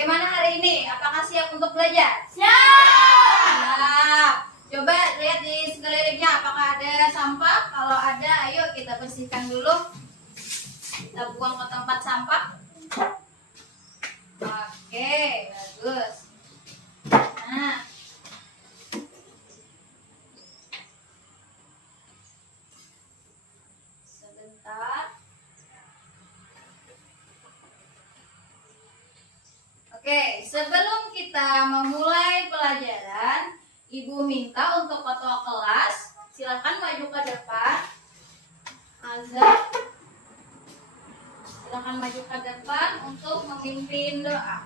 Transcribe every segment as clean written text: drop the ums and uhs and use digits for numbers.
bagaimana hari ini? Apakah siap untuk belajar? Siap. Coba lihat di sekelilingnya apakah ada sampah. Kalau ada, ayo kita bersihkan dulu. Kita buang ke tempat sampah. Oke, bagus. Nah, sebentar. Oke, sebelum kita memulai pelajaran, Ibu minta untuk ketua kelas silakan maju ke depan. Azam, silakan maju ke depan untuk memimpin doa.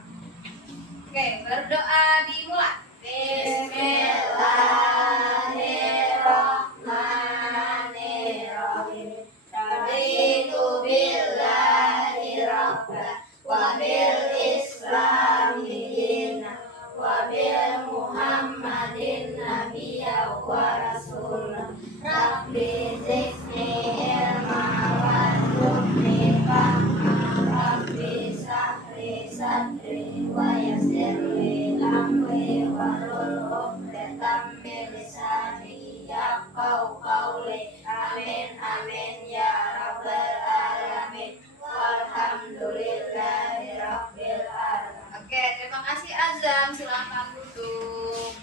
Oke, berdoa dimulai. Bismillahirrahmanirrahim. Raditu billahi rabba wa bil islami dina wa bil muhammadin nabiyya wa rasulah. Rabbi zidni ilma warzuqni fahma. Rabbi shrah sadri wa yassir li amri wahlul 'uqdatam min lisani yafqahu qawli. Amin amin ya rabbal alamin. Walhamdulillahi rabbil alamin. Oke, terima kasih Azam. Silakan duduk.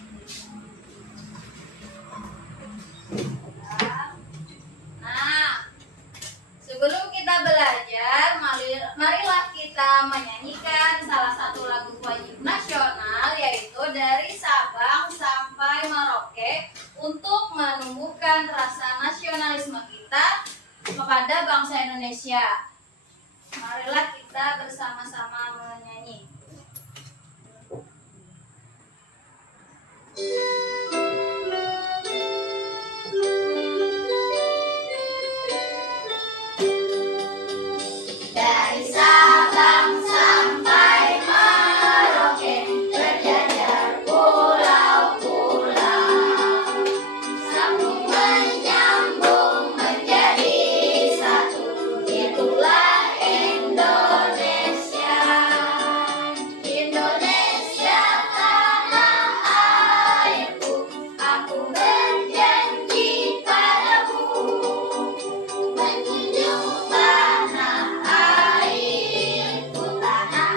Nah, sebelum kita belajar, marilah kita menyanyikan salah satu lagu wajib nasional, yaitu dari Sabang sampai Merauke, untuk menumbuhkan rasa nasionalisme kita kepada bangsa Indonesia. Marilah kita bersama-sama menyanyi. Dari Sabang sampai Merauke, berjajar pulau-pulau, sambung menyambung menjadi satu, itulah Indonesia. Indonesia tanah airku, aku berjanji padamu, menjunjung tanah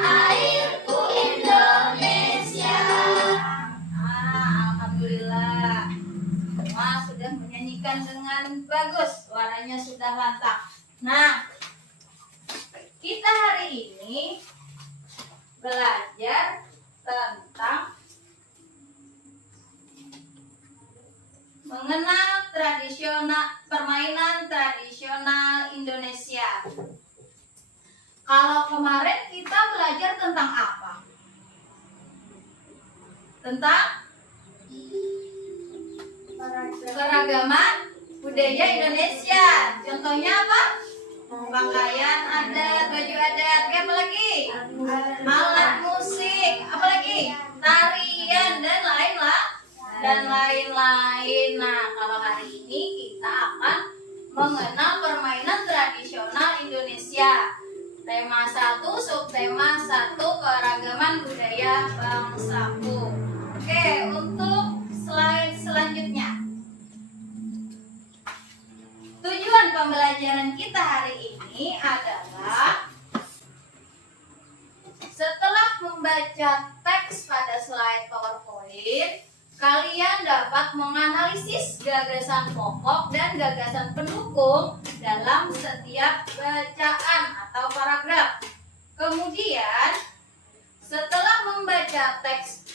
airku Indonesia. Alhamdulillah, semua sudah menyanyikan dengan bagus, suaranya sudah lantang. Nah, kita hari ini belajar tentang mengenal permainan tradisional Indonesia. Kalau kemarin kita belajar tentang apa? Tentang keragaman budaya Indonesia. Contohnya apa? Pakaian adat, baju adat, apa lagi? Alat musik, apa lagi? Tarian dan lain-lain. Nah, kalau hari ini kita akan mengenal permainan tradisional Indonesia. Tema 1, subtema 1, keragaman budaya bangsaku. Oke, untuk slide selanjutnya. Tujuan pembelajaran kita hari ini adalah setelah membaca teks pada slide PowerPoint, kalian dapat menganalisis gagasan pokok dan gagasan pendukung dalam setiap bacaan atau paragraf. Kemudian, setelah membaca teks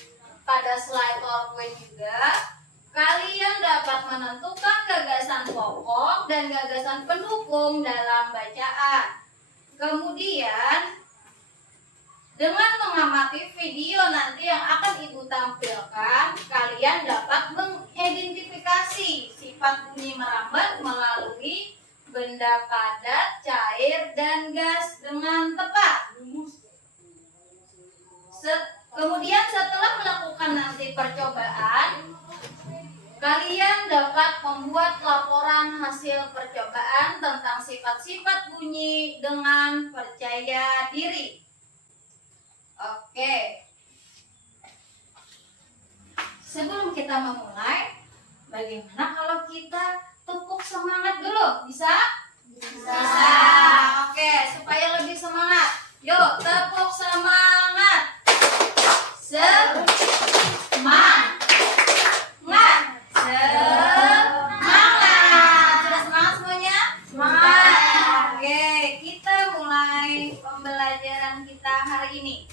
pada slide PowerPoint juga, kalian dapat menentukan gagasan pokok dan gagasan pendukung dalam bacaan. Kemudian, dengan mengamati video nanti yang akan Ibu tampilkan, kalian dapat mengidentifikasi sifat bunyi merambat melalui benda padat, cair, dan gas dengan tepat. Kemudian setelah melakukan nanti percobaan, kalian dapat membuat laporan hasil percobaan tentang sifat-sifat bunyi dengan percaya diri. Oke. Sebelum kita memulai, bagaimana kalau kita tepuk semangat dulu? Bisa? Bisa. Oke, supaya lebih semangat. Yuk, tepuk semangat. Semangat. Semangat. Sudah semangat semuanya? Semangat. Oke, kita mulai pembelajaran kita hari ini.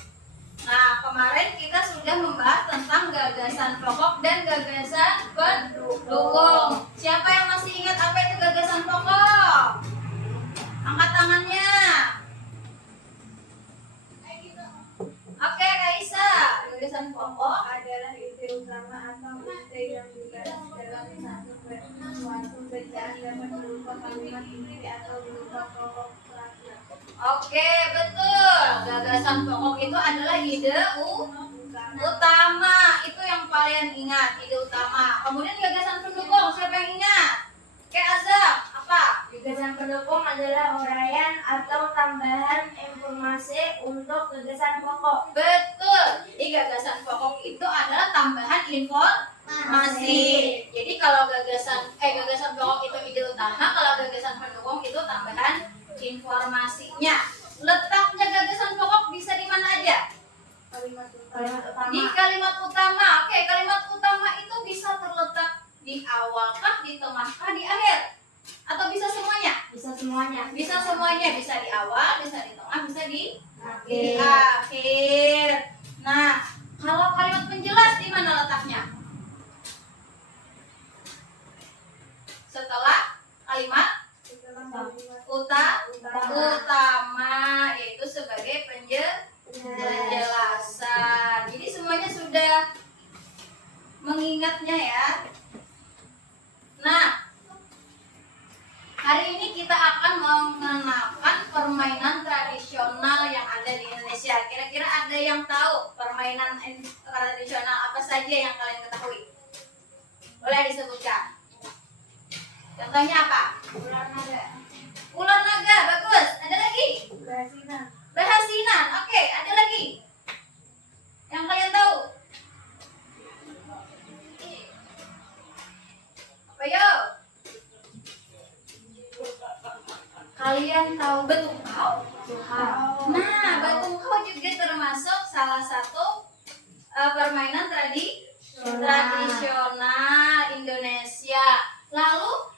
Nah, kemarin kita sudah membahas tentang gagasan pokok dan gagasan pendukung. Siapa yang masih ingat apa itu gagasan pokok? Angkat tangannya. Oke, Kak Isa. Gagasan pokok adalah ide utama atau ide yang dibahas dalam suatu bacaan dapat berupa kalimat inti atau berupa pokok pelajaran. Oke, betul. Gagasan pokok itu adalah ide utama. Itu yang kalian ingat, ide utama. Kemudian gagasan pendukung, siapa yang ingat? Kayak Azam, apa? Gagasan pendukung adalah uraian atau tambahan informasi untuk gagasan pokok. Betul. Jadi gagasan pokok itu adalah tambahan informasi. Jadi kalau gagasan pokok itu ide utama, kalau gagasan pendukung itu tambahan informasinya. Letaknya gagasan pokok bisa di mana aja? Kalimat utama. Di kalimat utama. Oke, kalimat utama itu bisa terletak di awal kah, di tengah kah, di akhir? Atau bisa semuanya? Bisa semuanya. Bisa semuanya, bisa di awal, bisa di tengah, bisa di Akhir. akhir. Nah, kalau kalimat penjelas di mana letaknya? Setelah kalimat utama, yaitu sebagai penjelasan. Jadi semuanya sudah mengingatnya ya. Nah, hari ini kita akan mengenalkan permainan tradisional yang ada di Indonesia. Kira-kira ada yang tahu permainan tradisional apa saja yang kalian ketahui? Boleh disebutkan. Contohnya apa? Ular naga. Ular naga, bagus. Ada lagi? Berasinan. Bahasinan, oke. Ada lagi? Yang kalian tahu? Apa yuk? Kalian tahu betungkau? Nah, betungkau juga termasuk salah satu permainan tradisional Indonesia. Lalu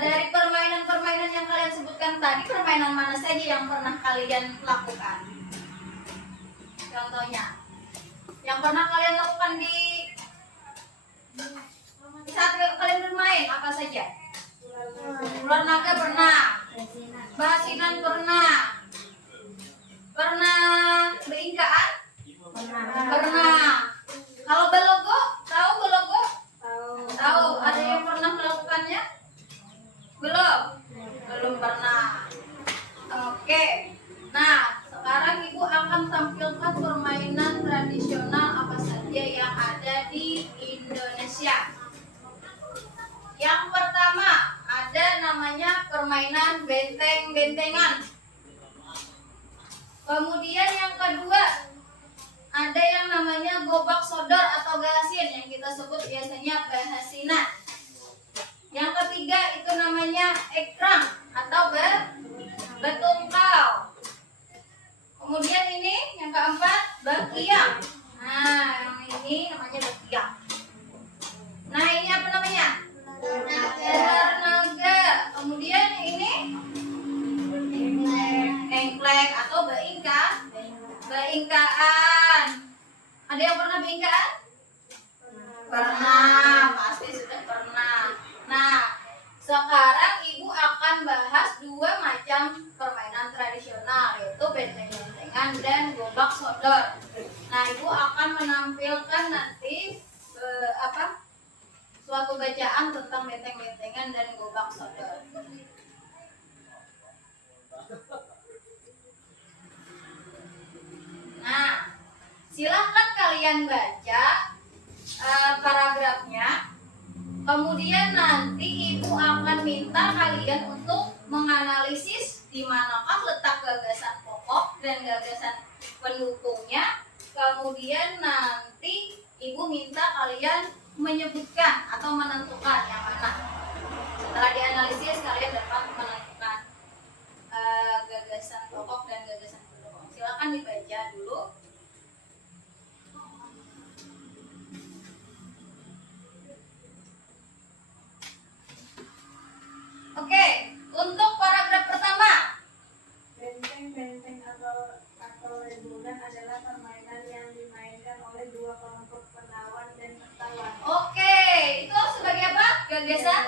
dari permainan-permainan yang kalian sebutkan tadi, permainan mana saja yang pernah kalian lakukan? Contohnya, yang pernah kalian lakukan di saat kalian bermain apa saja? Ular naga pernah, bahasinan pernah, beingkaan? Pernah. Kalau belogo, tahu belogo? Tahu. Ada yang pernah melakukannya? Belum pernah. Oke. Nah, sekarang Ibu akan tampilkan permainan tradisional apa saja yang ada di Indonesia. Yang pertama, ada namanya permainan benteng-bentengan. Kemudian yang kedua, ada yang namanya gobak sodor atau gasin yang kita sebut biasanya bahasinan. Yang ketiga itu namanya ekrang atau betungkau. Kemudian ini yang keempat bekiang. Nah, yang ini namanya bekiang. Nah, ini apa namanya? Ular naga. Kemudian ini engklek atau beingkaan. Ada yang pernah beingkaan? Pernah, pasti sudah pernah. Nah, sekarang Ibu akan bahas dua macam permainan tradisional, yaitu benteng-bentengan dan gobak sodor. Nah, Ibu akan menampilkan nanti suatu bacaan tentang benteng-bentengan dan gobak sodor. Nah, silahkan kalian baca paragrafnya. Kemudian nanti Ibu akan minta kalian untuk menganalisis di manakah letak gagasan pokok dan gagasan pendukungnya. Kemudian nanti ibu minta kalian menyebutkan atau menentukan yang mana. Setelah dianalisis kalian dapat menentukan gagasan pokok dan gagasan pendukung. Silakan dibaca dulu. Oke, untuk paragraf pertama. Benteng atau rebutan adalah permainan yang dimainkan oleh dua kelompok penawan dan tertawan. Oke, itu sebagai apa? Gagasan?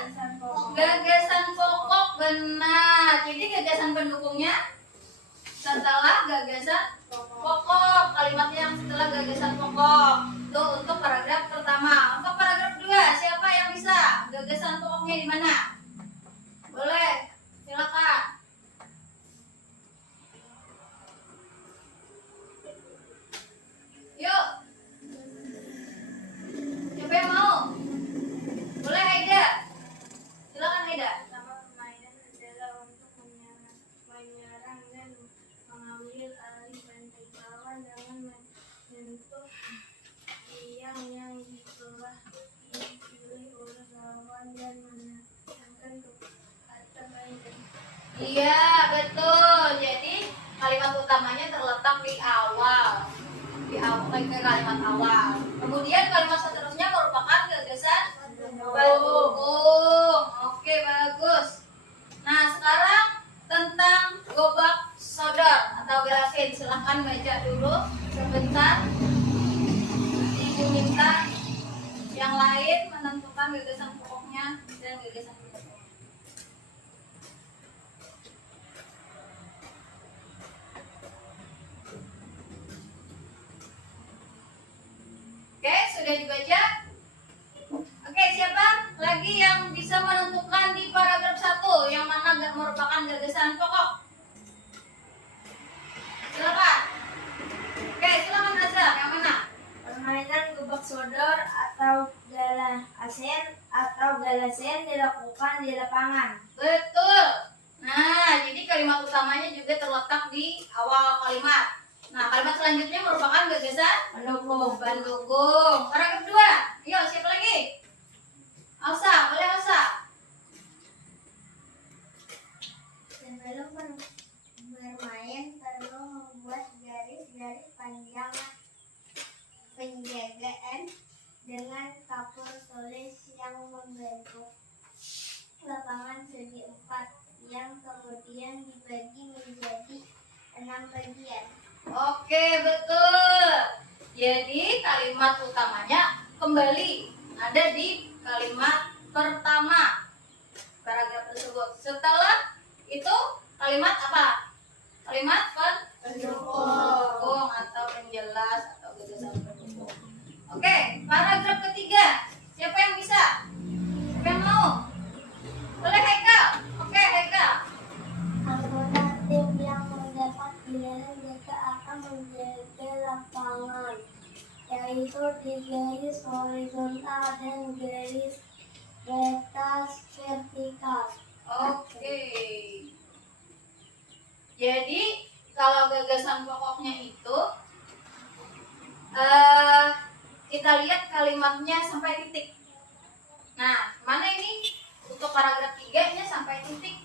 Gagasan pokok, benar. Jadi gagasan pendukungnya setelah gagasan pokok. Kalimatnya yang setelah gagasan pokok. Itu untuk paragraf pertama. Untuk paragraf kedua, siapa yang bisa? Gagasan pokoknya di mana? Boleh, silakan. Yuk. Siapa yang mau? Boleh, Aida. Silakan, Aida. Nama permainan adalah untuk menyerang dan mengambil alih benteng lawan dengan menyentuh tiang yang telah dipilih oleh lawan dan menendangkan ke atas benteng. Iya, betul. Jadi kalimat utamanya terletak di awal. Di awal ke kalimat awal. Kemudian kalimat seterusnya merupakan gagasan pendukung. Oke, bagus. Nah, sekarang tentang gobak sodor atau gerasin. Silahkan baca dulu sebentar. Ibu minta yang lain menentukan gagasan pokoknya dan gagasan pendukung. Oke, sudah dibaca? Oke, siapa lagi yang bisa menentukan di paragraf 1 yang mana merupakan gagasan pokok? Silakan. Oke, silakan Azra, yang mana? Permainan gobak sodor atau galasen dilakukan di lapangan. Betul. Nah, jadi kalimat utamanya juga terletak di awal kalimat. Nah, kalimat selanjutnya merupakan gagasan Pendukung. pendukung. Paragraf 2. Yuk, siapa lagi? Elsa, boleh Elsa? Sebelum bermain perlu membuat garis-garis panjang penjagaan dengan kapur tulis yang membentuk lapangan segi 4 yang kemudian dibagi menjadi 6 bagian. Oke, betul. Jadi kalimat utamanya kembali ada di kalimat pertama paragraf tersebut. Setelah itu kalimat apa? Kalimat pendukung atau penjelas atau gagasan pendukung. Oke, paragraf ketiga. Siapa yang bisa? Siapa yang mau? Boleh Haikal? Oke, Haikal. Anggota tim yang mendapat giliran mereka akan menjaga lapangan, yaitu di garis horizontal dan garis batas vertikal. Oke. Jadi kalau gagasan pokoknya itu kita lihat kalimatnya sampai titik. Nah, mana ini untuk paragraf 3-nya sampai titik.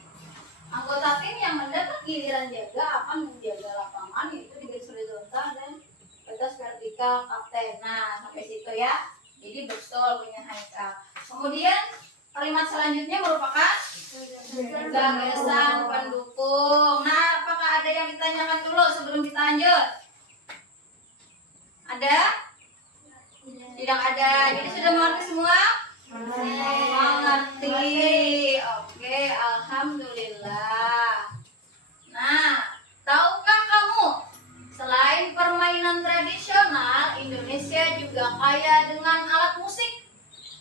Anggota tim yang mendapat giliran jaga akan menjaga lapangan yaitu di garis horizontal dan batas vertikal kapten. Nah, sampai situ ya. Jadi betul punya Haikal. Kemudian kalimat selanjutnya merupakan gagasan pendukung. Nah, apakah ada yang ditanyakan dulu sebelum kita lanjut? Ada? Tidak ada. Jadi sudah mengerti semua? Mengerti. Oke, alhamdulillah. Nah, tahukah kamu selain permainan tradisional, Indonesia juga kaya dengan alat musik.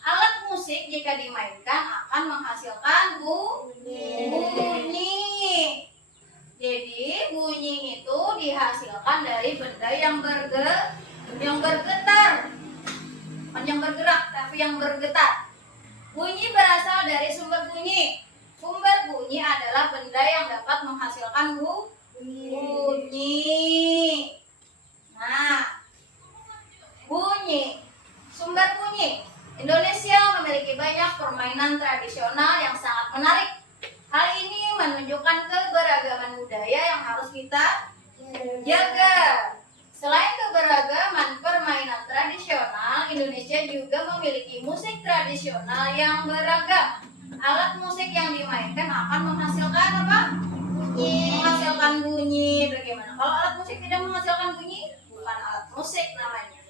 Alat musik jika dimainkan akan menghasilkan bunyi. Jadi bunyi itu dihasilkan dari benda yang bergetar, bukan yang bergerak tapi yang bergetar. Bunyi berasal dari sumber bunyi. Sumber bunyi adalah benda yang dapat menghasilkan bunyi. harus kita jaga. Selain keberagaman permainan tradisional, Indonesia juga memiliki musik tradisional yang beragam. Alat musik yang dimainkan akan menghasilkan apa? Bunyi. Menghasilkan bunyi. Bagaimana? Kalau alat musik tidak menghasilkan bunyi, bukan alat musik namanya.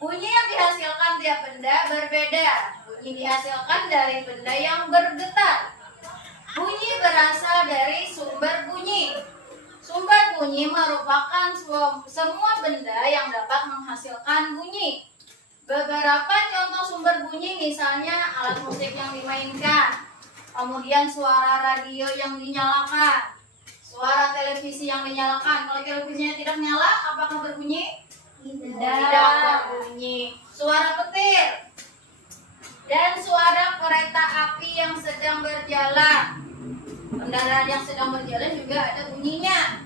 Bunyi yang dihasilkan tiap benda berbeda. Bunyi dihasilkan dari benda yang bergetar. Bunyi berasal dari sumber bunyi. Sumber bunyi merupakan semua benda yang dapat menghasilkan bunyi. Beberapa contoh sumber bunyi misalnya alat musik yang dimainkan, kemudian suara radio yang dinyalakan, suara televisi yang dinyalakan. Kalau televisinya tidak nyala, apakah berbunyi? Tidak berbunyi. Suara petir dan suara kereta api yang sedang berjalan. Kendaraan yang sedang berjalan juga ada bunyinya.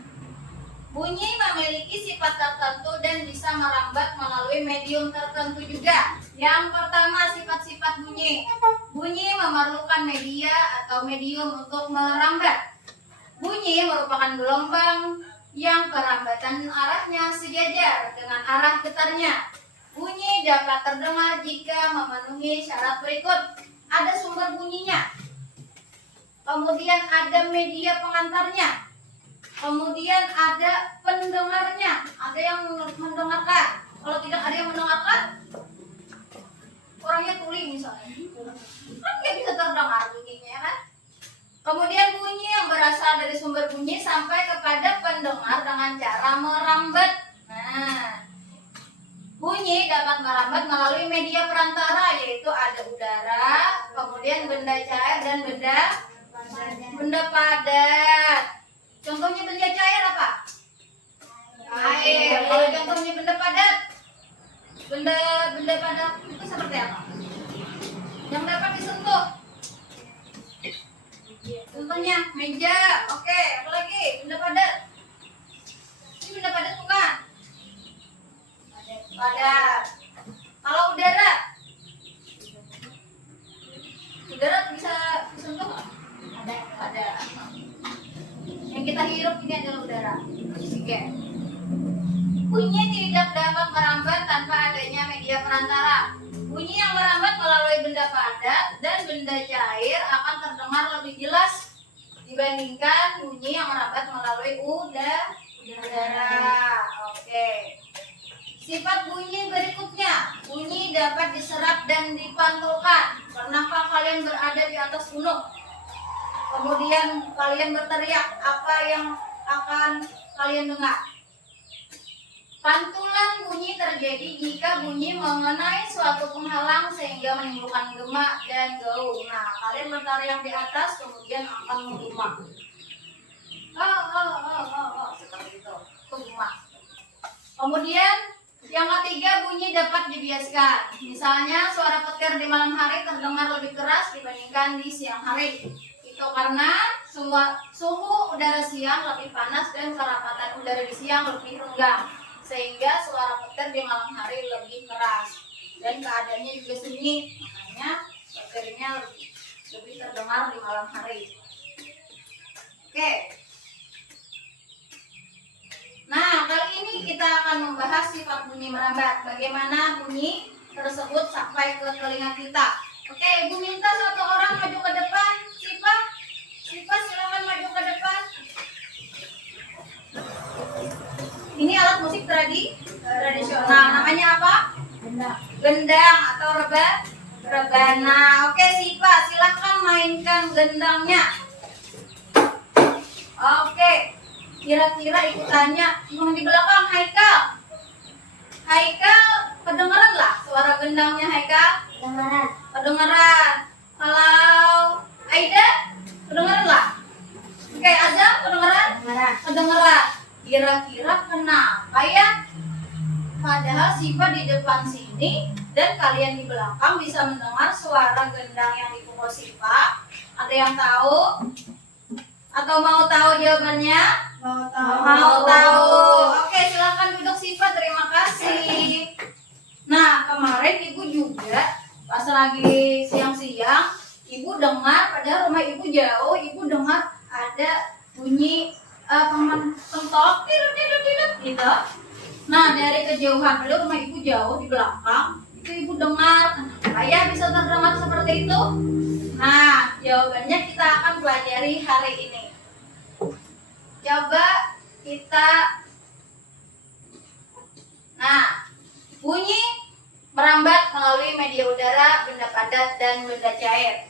Bunyi memiliki sifat tertentu dan bisa merambat melalui medium tertentu juga. Yang pertama, sifat-sifat bunyi. Bunyi memerlukan media atau medium untuk merambat. Bunyi merupakan gelombang yang kerambatan arahnya sejajar dengan arah getarnya. Bunyi dapat terdengar jika memenuhi syarat berikut. Ada sumber bunyinya. Kemudian ada media pengantarnya. Kemudian ada pendengarnya, ada yang mendengarkan. Kalau tidak ada yang mendengarkan, orangnya tuli misalnya, kan nggak bisa terdengar bunyinya, ya kan? Kemudian bunyi yang berasal dari sumber bunyi sampai kepada pendengar dengan cara merambat. Nah, bunyi dapat merambat melalui media perantara, yaitu ada udara, kemudian benda cair dan benda padat. Contohnya benda cair apa? Air. Kalau contohnya benda padat, benda padat itu seperti apa? Yang dapat disentuh. Contohnya meja. Oke, apa lagi? Benda padat. Ini benda padat bukan? Padat. Kalau udara bisa disentuh? Ada. Yang kita hirup ini adalah udara, oksigen. Bunyi tidak dapat merambat tanpa adanya media perantara. Bunyi yang merambat melalui benda padat dan benda cair akan terdengar lebih jelas dibandingkan bunyi yang merambat melalui udara. Oke. Sifat bunyi berikutnya. Bunyi dapat diserap dan dipantulkan. Pernahkah kalian berada di atas gunung? Kemudian kalian berteriak, apa yang akan kalian dengar? Pantulan bunyi terjadi jika bunyi mengenai suatu penghalang sehingga menimbulkan gema dan gaung. Nah, kalian berteriak di atas kemudian akan menggema. Seperti itu. Menggema. Kemudian yang ketiga, bunyi dapat dibiaskan. Misalnya suara petir di malam hari terdengar lebih keras dibandingkan di siang hari. Itu karena suhu udara siang lebih panas dan kerapatan udara di siang lebih renggang, sehingga suara petir di malam hari lebih keras dan keadaannya juga sunyi, makanya petirnya lebih terdengar di malam hari. Oke. Nah, kali ini kita akan membahas sifat bunyi merambat. Bagaimana bunyi tersebut sampai ke telinga kita. Oke, Ibu minta satu orang maju ke depan. Sipa silakan maju ke depan. Ini alat musik tradisional. Namanya apa? Gendang atau rebana. Oke, Sipa silakan mainkan gendangnya. Oke. Kira-kira ikutannya yang di belakang Haikal kedengeran lah suara gendangnya Haikal? Kedengeran. Kalau Aida kedengeran lah? Oke, Azam kedengeran? Kedengeran. Kira-kira kenapa ya? Padahal Siva di depan sini dan kalian di belakang bisa mendengar suara gendang yang dipukul Siva. Ada yang tahu? Atau mau tahu jawabannya? Mau tahu. Oke, silakan duduk Siva. Terima kasih. Nah, kemarin Ibu juga pas lagi siang-siang, Ibu dengar, padahal rumah Ibu jauh, Ibu dengar ada bunyi mentok, tidur, tidur, tidur, gitu. Nah, dari kejauhan, padahal rumah ibu jauh di belakang, itu ibu dengar. Ayah bisa terdengar seperti itu? Nah, jawabannya kita akan pelajari hari ini. Coba kita, nah, bunyi merambat melalui media udara, benda padat, dan benda cair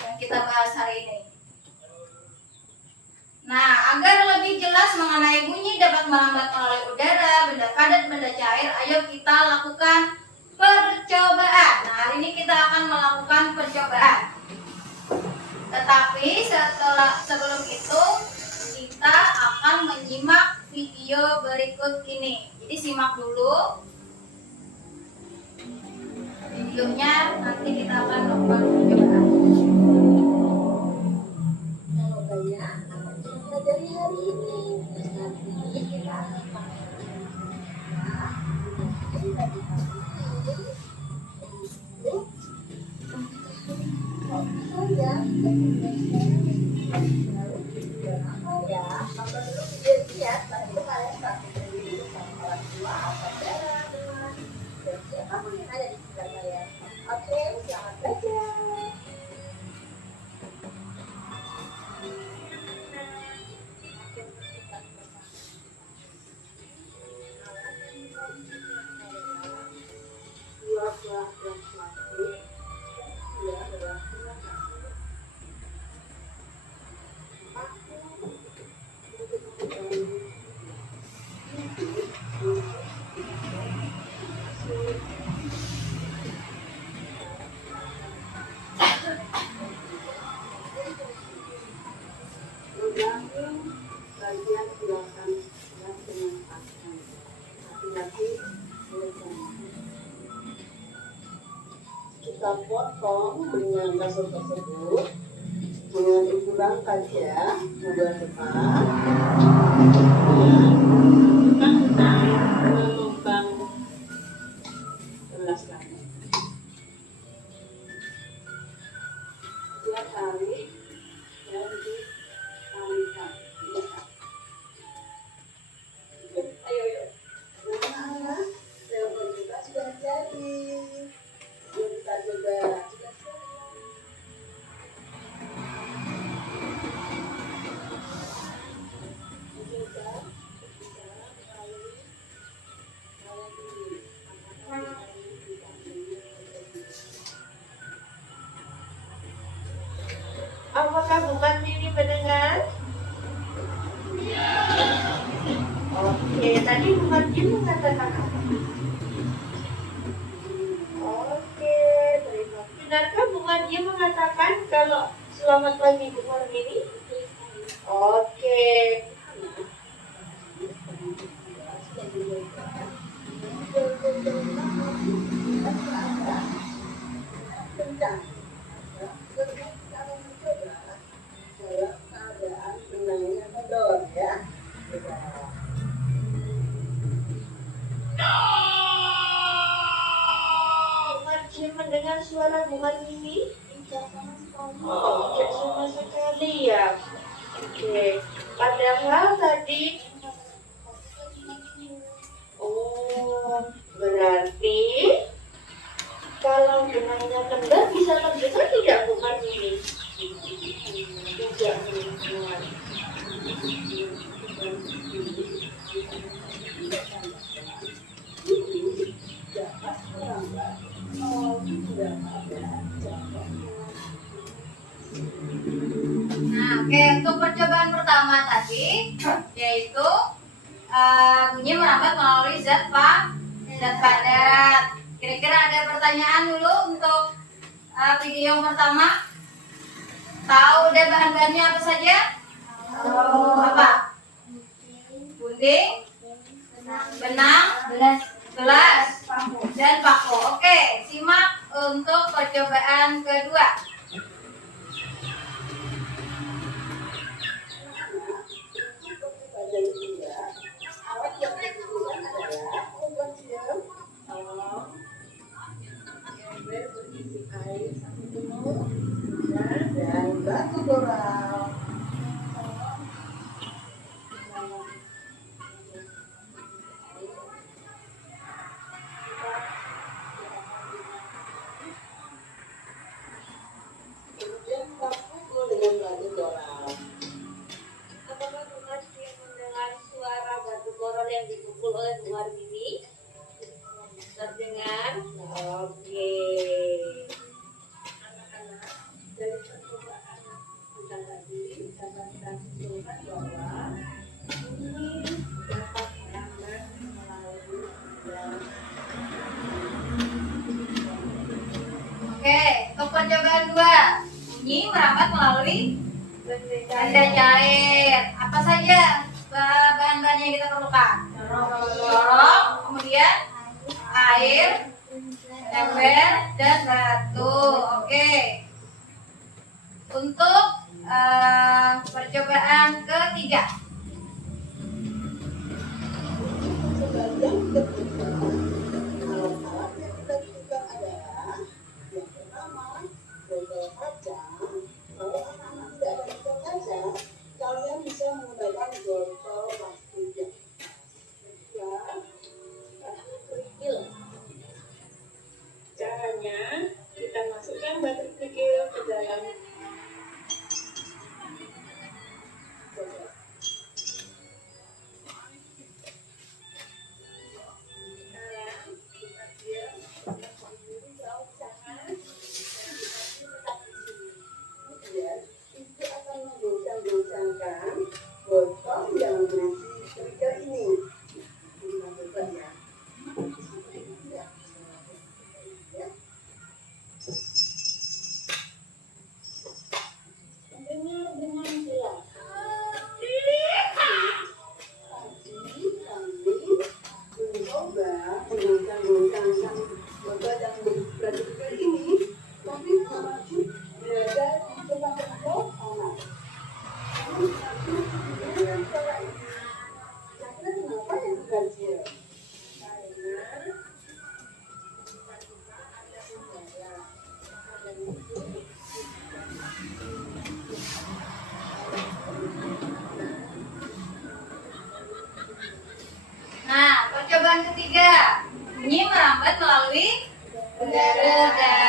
yang kita bahas hari ini. Nah, agar lebih jelas mengenai bunyi dapat merambat melalui udara, benda padat, benda cair, ayo kita lakukan percobaan. Nah, hari ini kita akan melakukan percobaan. Tetapi sebelum itu kita akan menyimak video berikut ini. Jadi simak dulu videonya, nanti kita akan melakukan percobaan. Jawabannya akan kita pelajari hari ini. Terus nanti kita akan Oke, selamat belajar. Bagian belakang yang dengan pasang. Hati-hati kita potong dengan kasur tersebut dengan ukuran kaca bulan depan dan lubang gelas kamu. Dia tarik dan ditarikan. Ayo. Nah, telepon kita sudah jadi. Yuk kita coba. Apakah bukan Mimi mendengar? Oke, tadi bukan Mimi mengatakan apa? Oke, terima kasih. Benarkah bukan dia mengatakan kalau selamat pagi bukan Mimi? Oke. Mendengar suara bukan Mimi? Oh, tidak sama sekali ya. Oke, padahal tadi. Oh, berarti kalau benangnya tendang bisa terdengar tidak bukan Mimi? Tidak mendengar. Nah, oke, untuk percobaan pertama tadi yaitu bunyi merambat melalui zat padat. Kira-kira ada pertanyaan dulu untuk video yang pertama? Tahu deh bahan-bahannya apa saja? Apa? Gunting, benang, gelas, dan paku. Oke, simak untuk percobaan kedua. Dan batu boral. yang dipukul oleh Bu Warmini? Terdengar? Oke. Anak-anak, dari percobaan kita tadi dapat kita simpulkan bahwa ini dapat merambat melalui Oke, untuk percobaan 2. Bunyi merambat melalui benda cair. Apa saja bahan-bahan yang kita perlukan? Corong, kemudian air, ember, dan batu. Oke. Untuk percobaan ketiga. Sebagian ketiga, alat-alat yang kita butuhkan adalah yang pertama, botol kaca. Kalau anak-anak tidak ada botol kaca, kalian bisa menggunakan botol plastik yang kedua, kerikil. Caranya kita masukkan batu kerikil ke dalam botol. Sekarang kita diam, berdiri jauh jangan dan kita tetap di sini. Kemudian, itu akan menggoncang-goncangkan botol yang berisi kerikil ini. Dimasukkan ya. Dengar dengan jelas. Tadi kami mencoba menggoncang-goncangkan botol yang berisi kerikil ini, tapi maju berada di tengah-tengah tanah. Kami maju dengan cara ini. Kira-kira kenapa yang berhasil? Karena tiba-tiba ada udara, ada musik. Nah, percobaan ketiga. Bunyi merambat melalui udara.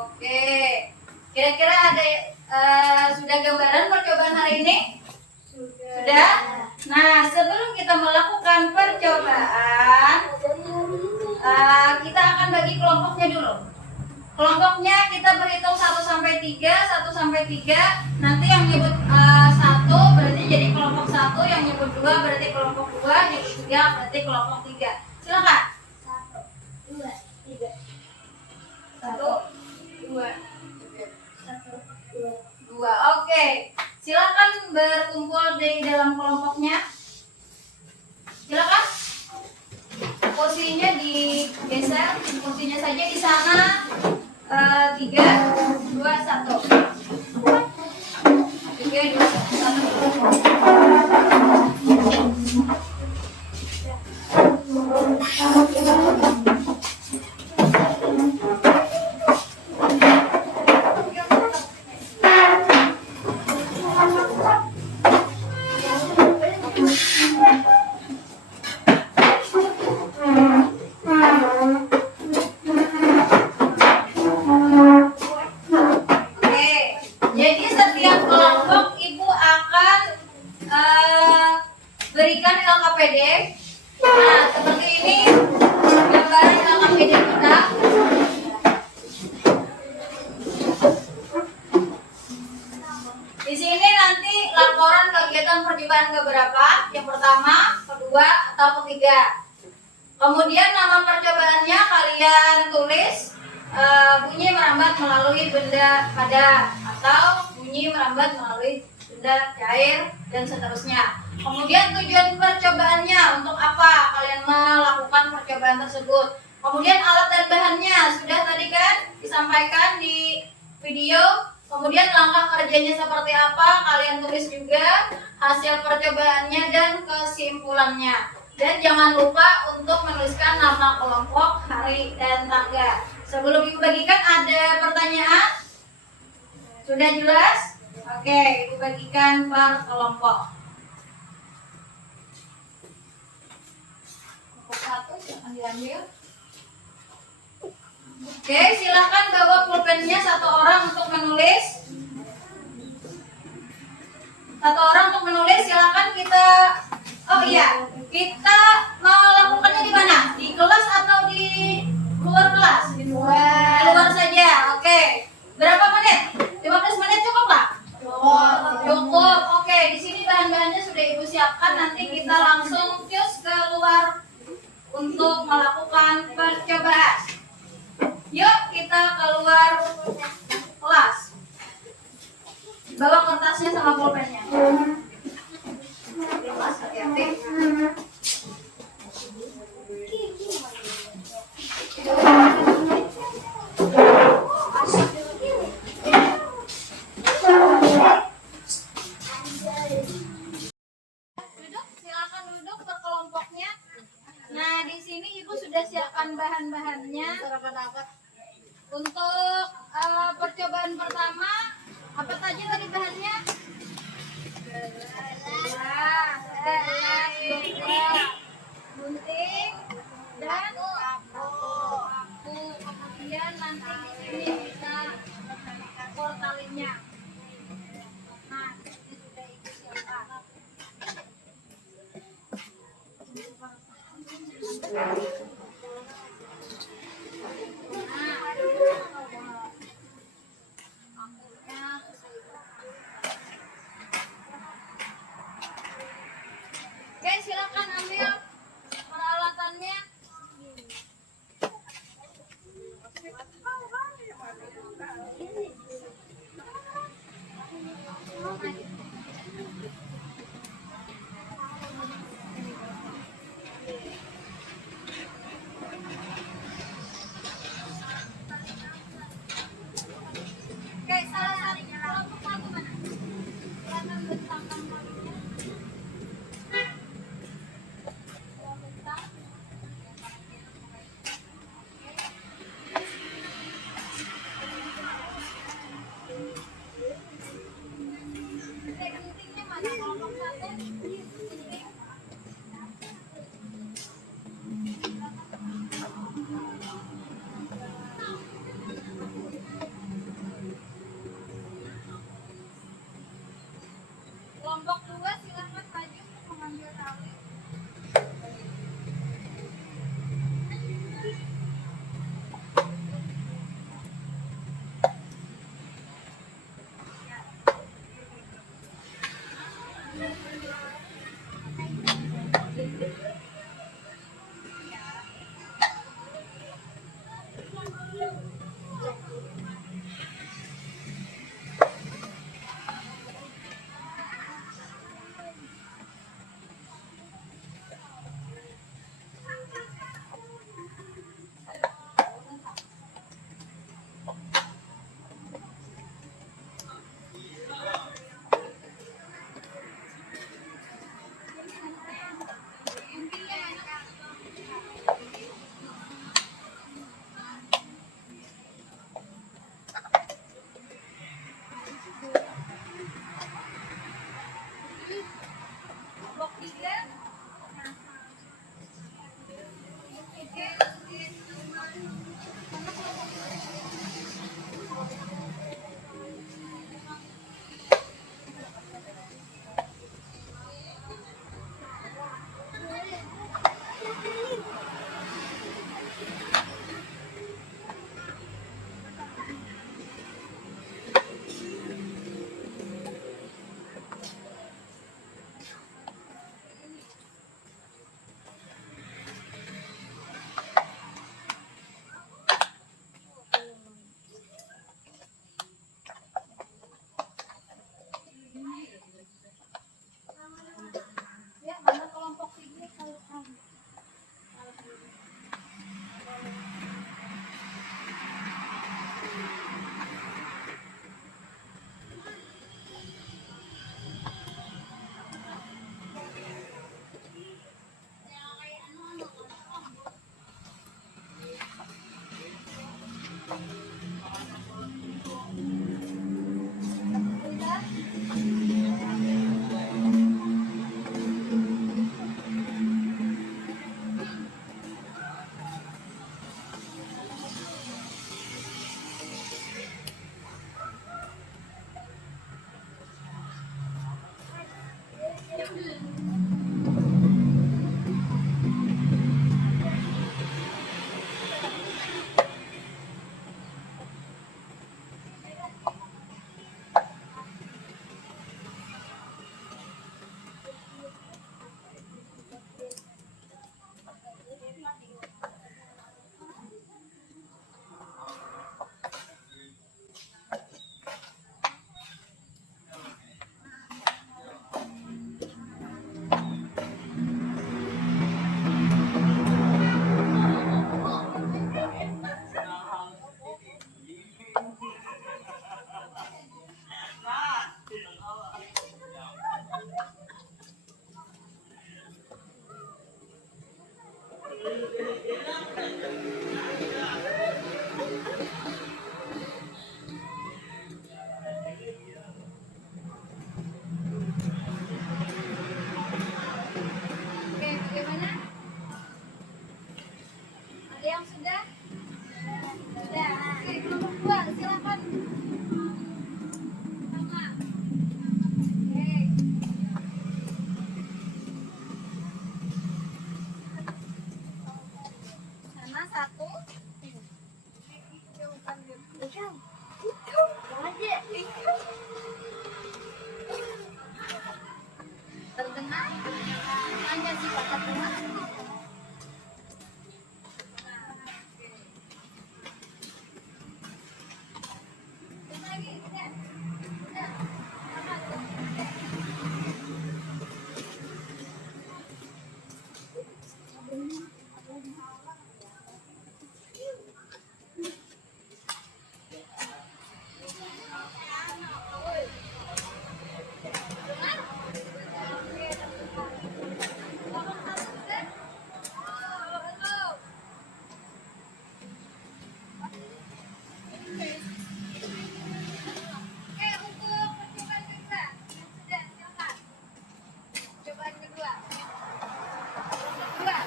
Oke. Kira-kira ada sudah gambaran percobaan hari ini? Sudah? Nah, sebelum kita melakukan percobaan, kita akan bagi kelompoknya dulu. Kelompoknya kita berhitung 1 sampai 3, 1 sampai 3. Nanti yang nyebut 1 berarti jadi kelompok 1, yang nyebut 2 berarti kelompok 2, nyebut 3 berarti kelompok 3. Silakan. 1, 2, 3. 1, 2. 2. Oke. Silakan berkumpul di dalam kelompoknya. Silakan. Posisinya digeser, posisinya saja di sana. 3, 2, 1. 3, 2, 1. Jadi setiap kelompok ibu akan berikan LKPD. Nah, seperti ini gambaran LKPD kita. Di sini nanti laporan kegiatan percobaan keberapa? Yang pertama, kedua, atau ketiga. Kemudian nama percobaannya kalian tulis. Bunyi merambat melalui benda padat atau bunyi merambat melalui benda cair dan seterusnya. Kemudian tujuan percobaannya untuk apa kalian melakukan percobaan tersebut. Kemudian alat dan bahannya sudah tadi kan disampaikan di video. Kemudian langkah kerjanya seperti apa kalian tulis juga, hasil percobaannya dan kesimpulannya. Dan jangan lupa untuk menuliskan nama kelompok, hari dan tangga. Sebelum Ibu bagikan ada pertanyaan? Sudah jelas? Oke, Ibu bagikan per kelompok. Kelompok 1 silakan diambil. Oke, silakan bawa pulpennya satu orang untuk menulis. Satu orang untuk menulis, silakan kita. Oh iya, kita langsung cus keluar untuk melakukan percobaan. Yuk kita keluar kelas. Bawa kertasnya sama pulpennya. Kelas hati-hati. Duduk, silakan duduk berkelompoknya. Nah, di sini Ibu sudah siapkan bahan-bahannya. Untuk percobaan pertama, apa saja tadi bahannya? Gunting dan paku. Kemudian nanti di sini bisa ekor talinya. Nah, ini sudah Ibu siapkan. Oke, silakan ambil peralatannya. Oke, salah satu kelompok satu mana? Silakan bentangkan talinya. Bentang. Oke, guntingnya mana? Kelompok satu. Gunting. Kelompok dua silakan maju untuk mengambil tali. Kelompok tiga. Oke, bagaimana? Ada yang sudah? Sudah. Oke, kelompok 2, silakan. Sama. Oke. Sana 1. Terdengar? Hanya si kata Tuhan. Lagi, udah. Udah. Sama tuh. Oke, untuk percobaan kedua. Sudah, silakan. Percobaan kedua. Kedua.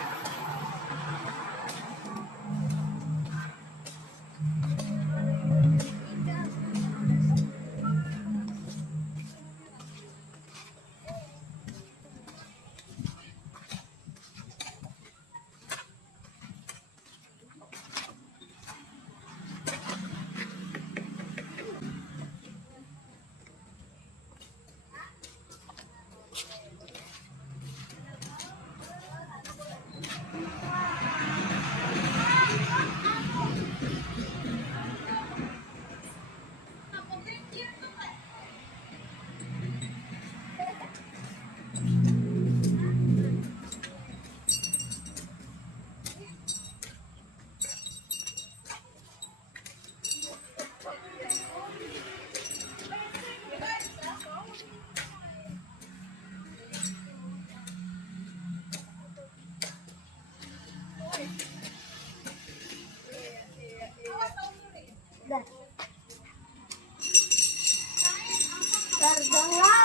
Terdengar.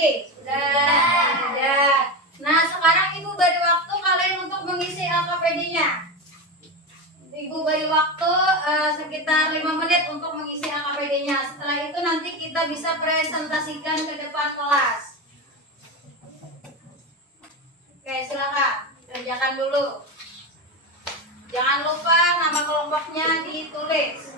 tadi? Sudah. Nah, sekarang Ibu beri waktu kalian untuk mengisi LKPD-nya. Ibu beri waktu sekitar 5 menit untuk mengisi LKPD-nya. Setelah itu nanti kita bisa presentasikan ke depan kelas. Oke, silakan. Kerjakan dulu. Jangan lupa nama kelompoknya ditulis.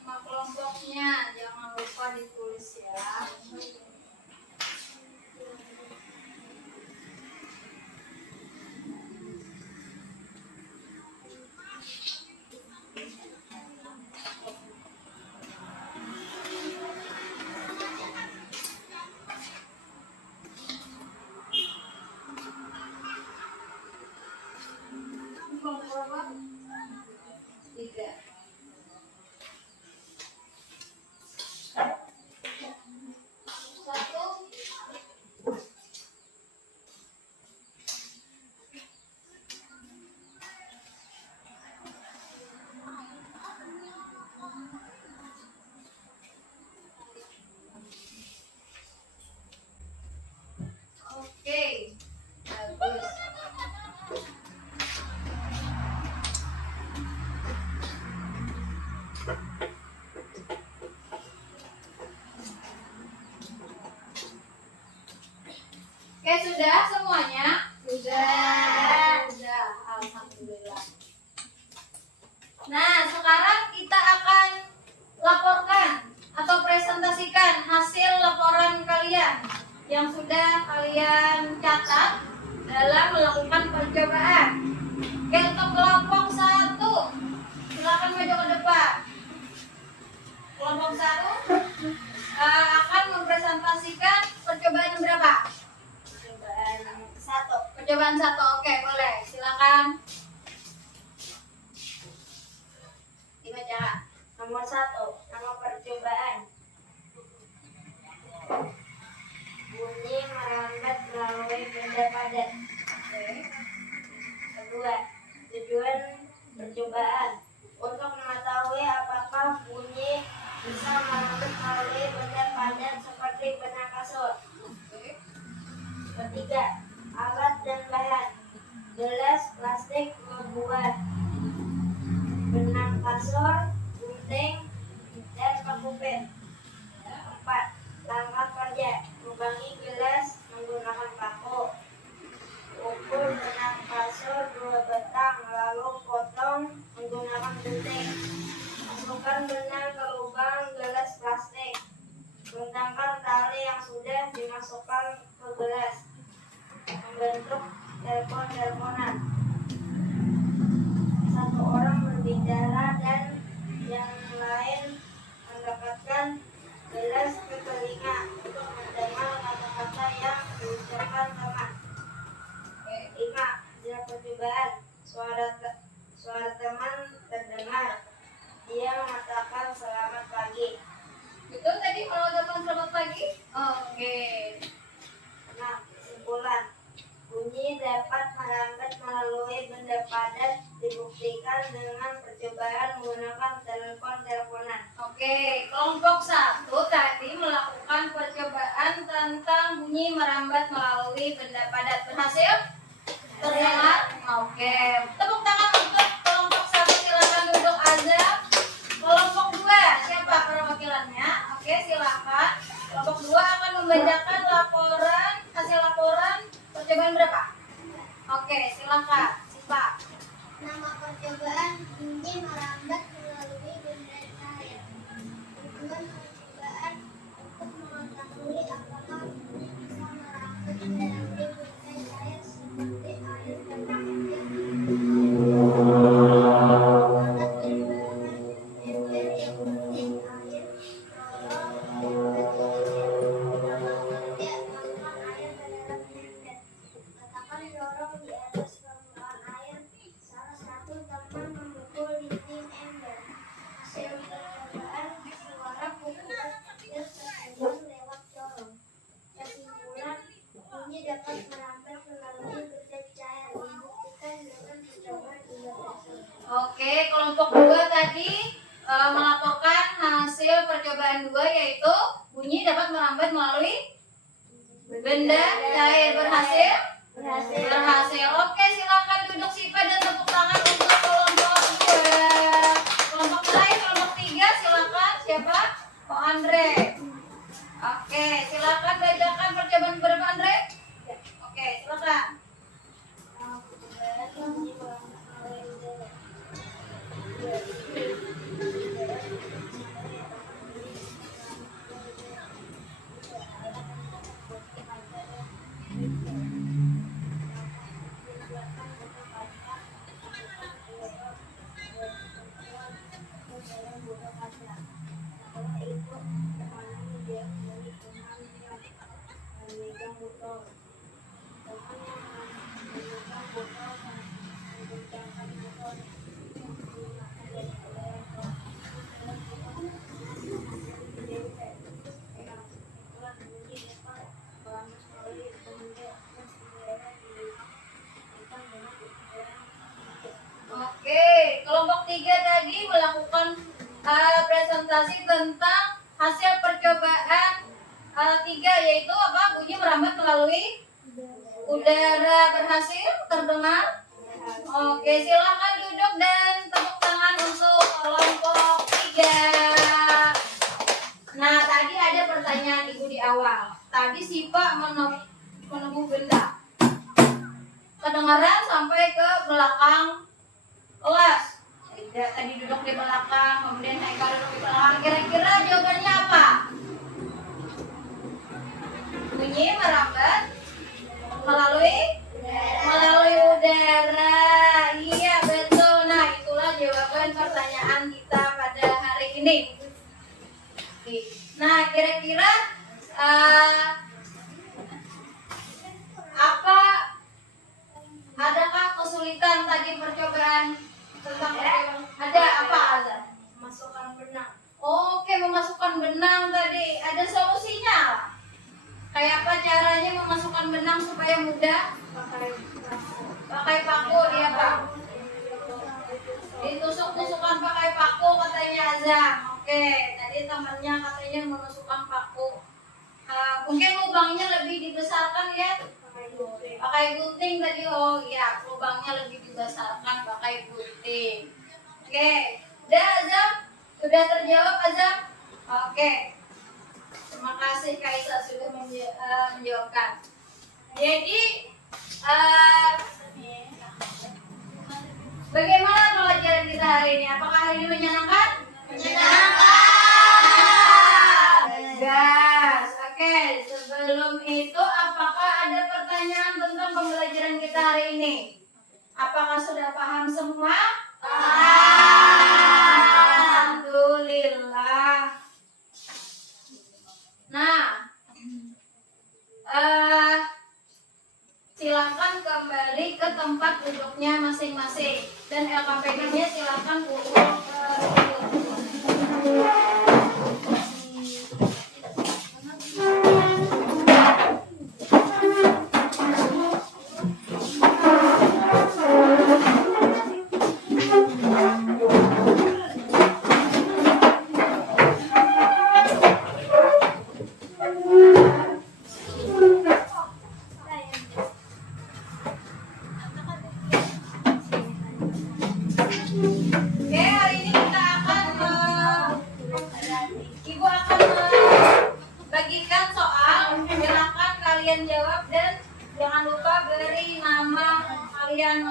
Nama kelompoknya jangan lupa ditulis ya. Kelompok berapa? 3. Satu. Oke, bagus. Oke, sudah semuanya? Sudah. Alhamdulillah. Nah, sekarang kita akan laporkan atau presentasikan hasil laporan kalian yang sudah kalian catat dalam melakukan percobaan. Oke, untuk kelompok 1, silakan maju ke depan. Kelompok 1 akan mempresentasikan percobaan yang berapa? Percobaan 1, oke, boleh. Silakan. Dibaca. Nomor 1, nama percobaan. Bunyi merambat melalui benda padat. Oke. Kedua, tujuan percobaan. Untuk mengetahui apakah bunyi bisa merambat melalui benda padat seperti benang kasur. Oke. Ketiga, alat dan bahan. Gelas, plastik, membuat benang kasur, gunting, dan paku pen. 4. Langkah kerja. Lubangi gelas menggunakan paku. Ukur benang kasur 2 batang, lalu potong menggunakan gunting. Masukkan benang ke lubang gelas plastik. Bentangkan tali yang sudah dimasukkan ke gelas. Membentuk telepon-teleponan. 1 orang berbicara dan yang lain mendekatkan gelas ke telinga untuk mendengar kata-kata yang diucapkan teman. 5. Hasil percobaan. Suara teman terdengar. Dia mengatakan selamat pagi. Betul tadi kalau teman selamat pagi? Oke. 6. Kesimpulan. Bunyi dapat merambat melalui benda padat dibuktikan dengan percobaan menggunakan telepon-teleponan. Oke, kelompok 1 tadi melakukan percobaan tentang bunyi merambat melalui benda padat. Berhasil? Terdengar? Oke. Tepuk tangan untuk kelompok 1, silakan duduk aja. Kelompok 2, siapa perwakilannya? Oke, silakan. Kelompok 2 akan membacakan hasil laporan percobaan berapa? Oke, silakan. Siapa? Nama percobaan bunyi merambat melalui benda cair. Tujuan percobaan untuk mengetahui apakah bunyi bisa merambat melalui benda cair seperti air dan air. Alat dan bahan ember yang penting air, roller, dan mesin. Dalam kerja masukkan air ke dalam ember. kelompok 2 tadi melaporkan hasil percobaan 2 yaitu bunyi dapat merambat melalui benda cair. Berhasil. Oke, silakan duduk Sipa dan tepuk tangan untuk kelompok 2. Kelompok lain, kelompok 3 silakan. Siapa? Pak Andre. Oke, silakan bacakan percobaan berapa Andre? Oke, silakan. Oke, kelompok 3 tadi melakukan presentasi tentang hasil percobaan 3 yaitu apa? Bunyi merambat melalui udara. Berhasil terdengar? Oke, silakan duduk dan tepuk tangan untuk kelompok 3. Nah, tadi ada pertanyaan Ibu di awal. Tadi Sipa menemukan benda. Kedengaran sampai ke belakang kelas. Tadi duduk di belakang, kemudian Haikal duduk di belakang. Kira-kira jawabannya apa? Bunyi merambat melalui udara. Iya, betul. Nah, itulah jawaban pertanyaan kita pada hari ini. Nah, kira-kira adakah kesulitan tadi percobaan tentang percobaan? Ada apa Azan? Masukkan benang. Oke, memasukkan benang tadi. Ada solusinya? Kayak apa caranya memasukkan benang supaya mudah? Pakai paku dia Pak. Ditusuk-tusukan pakai paku katanya Azam. Oke, tadi temannya katanya memasukkan paku. Mungkin lubangnya lebih dibesarkan ya? Pakai gunting tadi. Oh iya, lubangnya lebih dibesarkan pakai gunting. Oke, udah Azam? Sudah terjawab Azam? Oke. Terima kasih Kak Isa sudah menjawabkan. Jadi bagaimana pelajaran kita hari ini? Apakah hari ini menyenangkan? Gas. Oke, sebelum itu apakah ada pertanyaan tentang pembelajaran kita hari ini? Apakah sudah paham semua? Alhamdulillah. Nah, silakan kembali ke tempat duduknya masing-masing dan LKPD-nya silakan pukul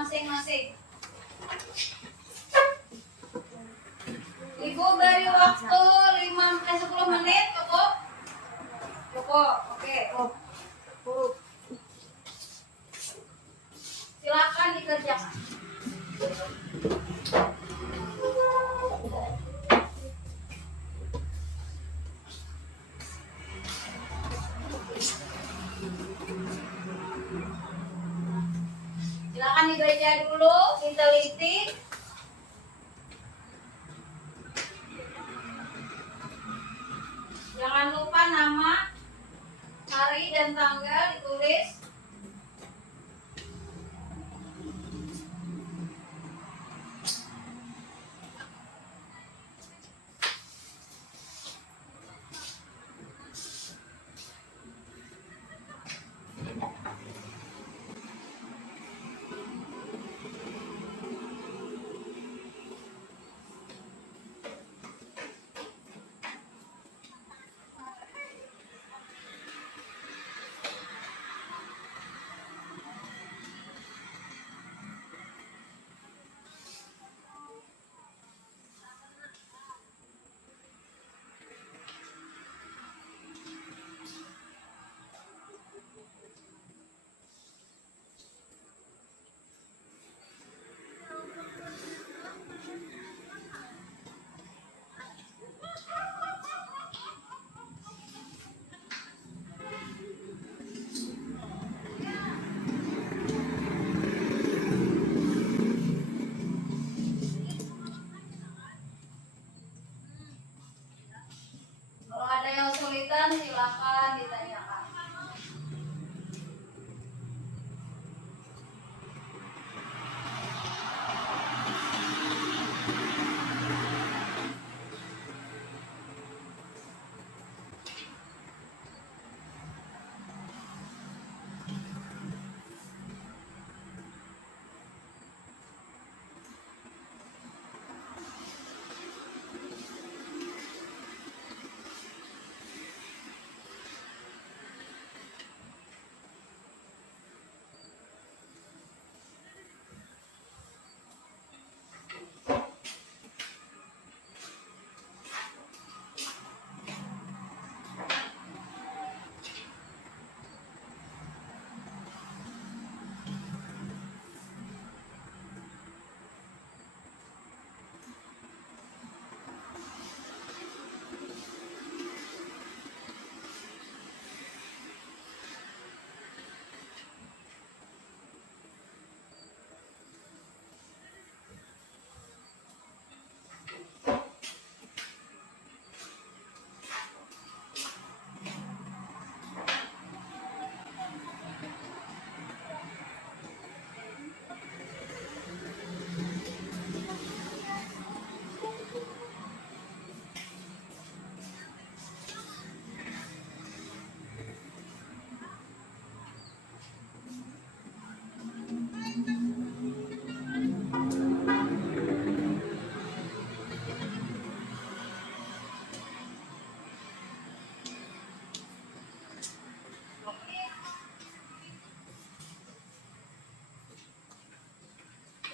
masing-masing. Ibu beri waktu 10 menit, cukup? Cukup, oke. Silakan dikerjakan. Silakan dibaca dulu, diteliti. Jangan lupa nama, hari dan tanggal ditulis. pertanyaan silakan ditanyakan.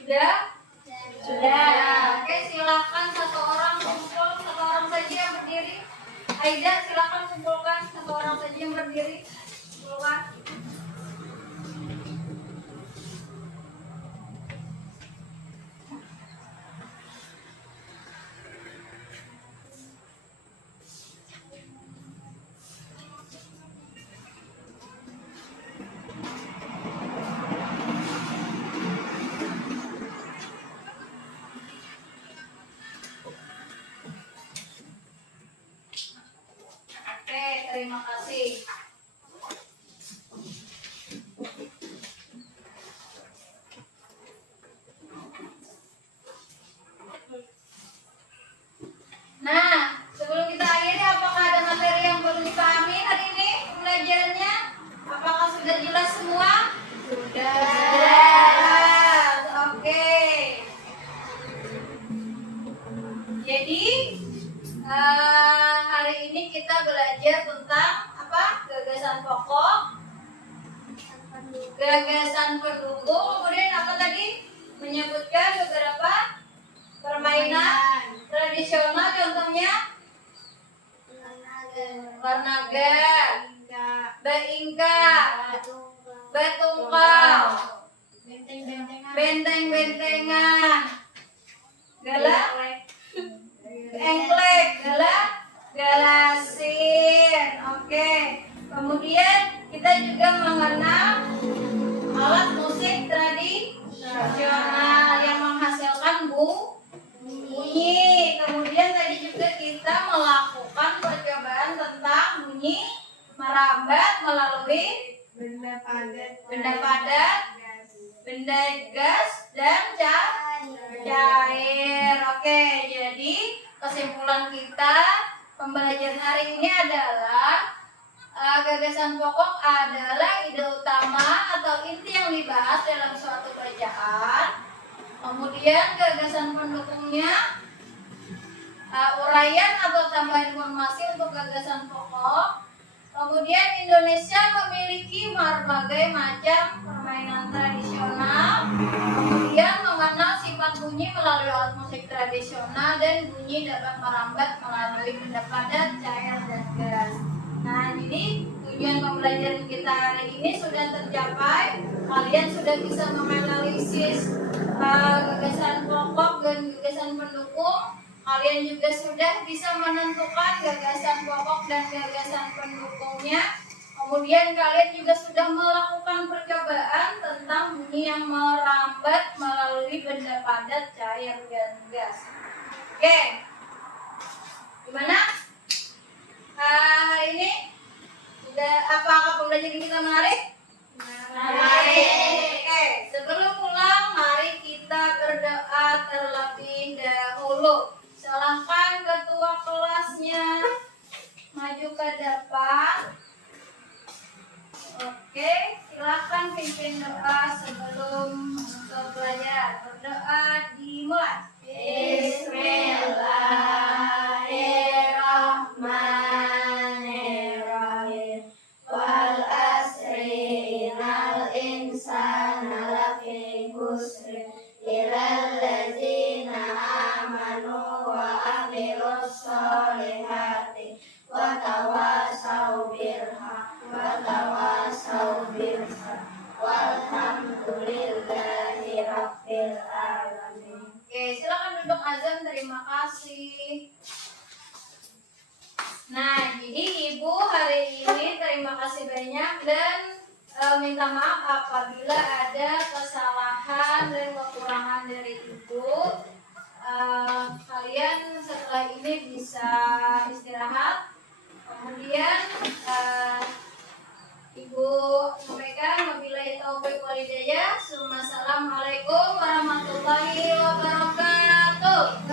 Sudah? Sudah. Oke, silakan satu orang kumpul, satu orang saja yang berdiri. Aida, silakan kumpulkan satu orang saja yang berdiri. Kumpulkan. Oke, terima kasih. Nah, sebelum kita akhiri, apakah ada materi yang perlu dipahami hari ini pembelajarannya? Apakah sudah jelas semua? Sudah. Oke. Jadi hari ini kita belajar tentang apa? Gagasan pokok, gagasan pendukung, kemudian apa tadi? Menyebutkan beberapa permainan tradisional, contohnya warnaga, beingka, betungkal, benteng-bentengan, galak, engklek, galasin. Oke. Kemudian kita juga mengenal alat musik tradisional yang menghasilkan bunyi. Kemudian tadi juga kita melakukan percobaan tentang bunyi merambat melalui benda padat, benda gas, dan cair. Oke, jadi kesimpulan kita pembelajaran hari ini adalah gagasan pokok adalah ide utama atau inti yang dibahas dalam suatu kerjaan. Kemudian gagasan pendukungnya uraian atau tambahan informasi untuk gagasan pokok. Kemudian Indonesia memiliki berbagai macam permainan tradisional. Kemudian mengenal sifat bunyi melalui alat musik tradisional dan bunyi dapat merambat melalui benda padat, cair, dan gas. Nah, jadi tujuan pembelajaran kita hari ini sudah tercapai. Kalian sudah bisa menganalisis gagasan pokok dan gagasan pendukung. Kalian juga sudah bisa menentukan gagasan pokok dan gagasan pendukungnya. Kemudian kalian juga sudah melakukan percobaan tentang bunyi yang merambat melalui benda padat, cair, dan gas. Oke, gimana? Hari ini terima kasih. Nah, jadi Ibu hari ini terima kasih banyak dan minta maaf apabila ada kesalahan dan kekurangan dari Ibu. Kalian setelah ini bisa istirahat. Kemudian Ibu sampaikan wabillahi taufiq wal hidayah. Assalamualaikum warahmatullahi wabarakatuh.